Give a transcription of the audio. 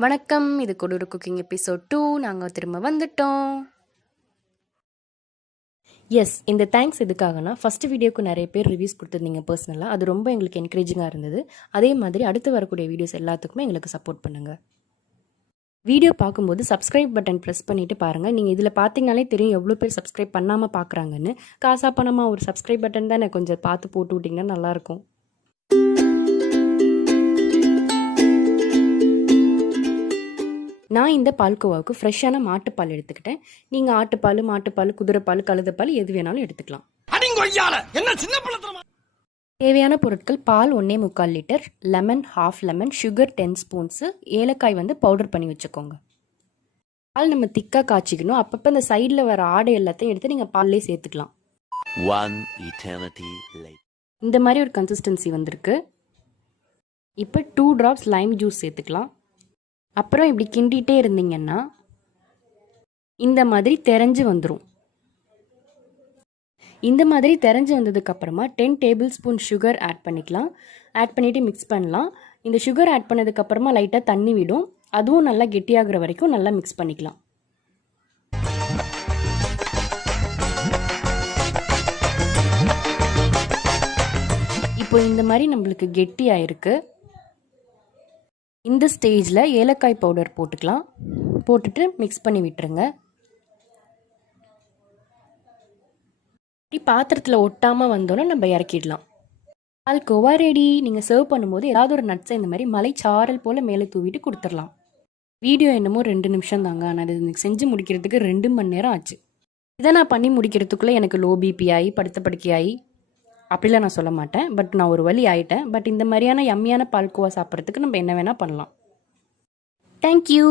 வணக்கம், இது கொடூர குக்கிங் எபிசோட் 2. நாங்கள் திரும்ப வந்துட்டோம். எஸ், இந்த தேங்க்ஸ் எதுக்காகனா, ஃபஸ்ட்டு வீடியோக்கு நிறைய பேர் ரிவ்யூஸ் கொடுத்துருந்தீங்க பர்சனலாக. அது ரொம்ப எங்களுக்கு என்கரேஜிங்காக இருந்தது. அதே மாதிரி அடுத்து வரக்கூடிய வீடியோஸ் எல்லாத்துக்குமே எங்களுக்கு சப்போர்ட் பண்ணுங்கள். வீடியோ பார்க்கும்போது சப்ஸ்கிரைப் பட்டன் ப்ரெஸ் பண்ணிவிட்டு பாருங்கள். நீங்கள் இதில் பார்த்தீங்கனாலே தெரியும் எவ்வளோ பேர் சப்ஸ்கிரைப் பண்ணாமல் பார்க்குறாங்கன்னு. காசா பணமாக ஒரு சப்ஸ்கிரைப் பட்டன் தான் கொஞ்சம் பார்த்து போட்டு விட்டிங்கன்னா நல்லாயிருக்கும். நான் இந்த பால்கோவாவுக்கு ஃப்ரெஷ்ஷான மாட்டுப்பால் எடுத்துக்கிட்டேன். நீங்கள் ஆட்டுப்பால், மாட்டுப்பால், குதிரைப்பால், கழுதைப்பால் எது வேணாலும் எடுத்துக்கலாம். தேவையான பொருட்கள்: பால் 1.25 litre, lemon 1/2 lemon, sugar 10 spoons, ஏலக்காய் பவுடர் பண்ணி வச்சுக்கோங்க. பால் நம்ம திக்காக காய்ச்சிக்கணும். அப்பப்போ இந்த சைடில் வர ஆடை எல்லாத்தையும் எடுத்து நீங்கள் பால்லே சேர்த்துக்கலாம். இந்த மாதிரி ஒரு கன்சிஸ்டன்சி வந்திருக்கு. இப்போ 2 drops லைம் ஜூஸ் சேர்த்துக்கலாம். அப்புறம் இப்படி கிண்டிகிட்டே இருந்தீங்கன்னா இந்த மாதிரி தெரிஞ்சு வந்துடும். இந்த மாதிரி தெரிஞ்சு வந்ததுக்கப்புறமா 10 டேபிள் ஸ்பூன் சுகர் ஆட் பண்ணிக்கலாம். ஆட் பண்ணிவிட்டு மிக்ஸ் பண்ணலாம். இந்த சுகர் ஆட் பண்ணதுக்கப்புறமா லைட்டாக தண்ணி விடும். அதுவும் நல்லா கெட்டியாகிற வரைக்கும் நல்லா மிக்ஸ் பண்ணிக்கலாம். இப்போ இந்த மாதிரி நம்மளுக்கு கெட்டி ஆயிருக்கு. இந்த ஸ்டேஜில் ஏலக்காய் பவுடர் போட்டுக்கலாம். போட்டுட்டு மிக்ஸ் பண்ணி விட்டுருங்க. பாத்திரத்தில் ஒட்டாமல் வந்தோன்னா நம்ம இறக்கிடலாம். பால்கோவா ரெடி. நீங்கள் சர்வ் பண்ணும்போது ஏதாவது ஒரு நட்ஸை இந்த மாதிரி மலைச்சாரல் போல் மேலே தூவிட்டு கொடுத்துடலாம். வீடியோ என்னமோ 2 நிமிஷம் தாங்க, ஆனால் அது எனக்கு செஞ்சு முடிக்கிறதுக்கு 2 மணி நேரம் ஆச்சு. இதை நான் பண்ணி முடிக்கிறதுக்குள்ளே எனக்கு லோ பிபி ஆகி படுத்த படுக்கையாகி அப்படிலாம் நான் சொல்ல மாட்டேன். பட் நான் ஒரு வழி ஆகிட்டேன். பட் இந்த மாதிரியான யம்மியான பால்கோவா சாப்பிட்றதுக்கு நம்ம என்ன வேணால் பண்ணலாம். தேங்க்யூ.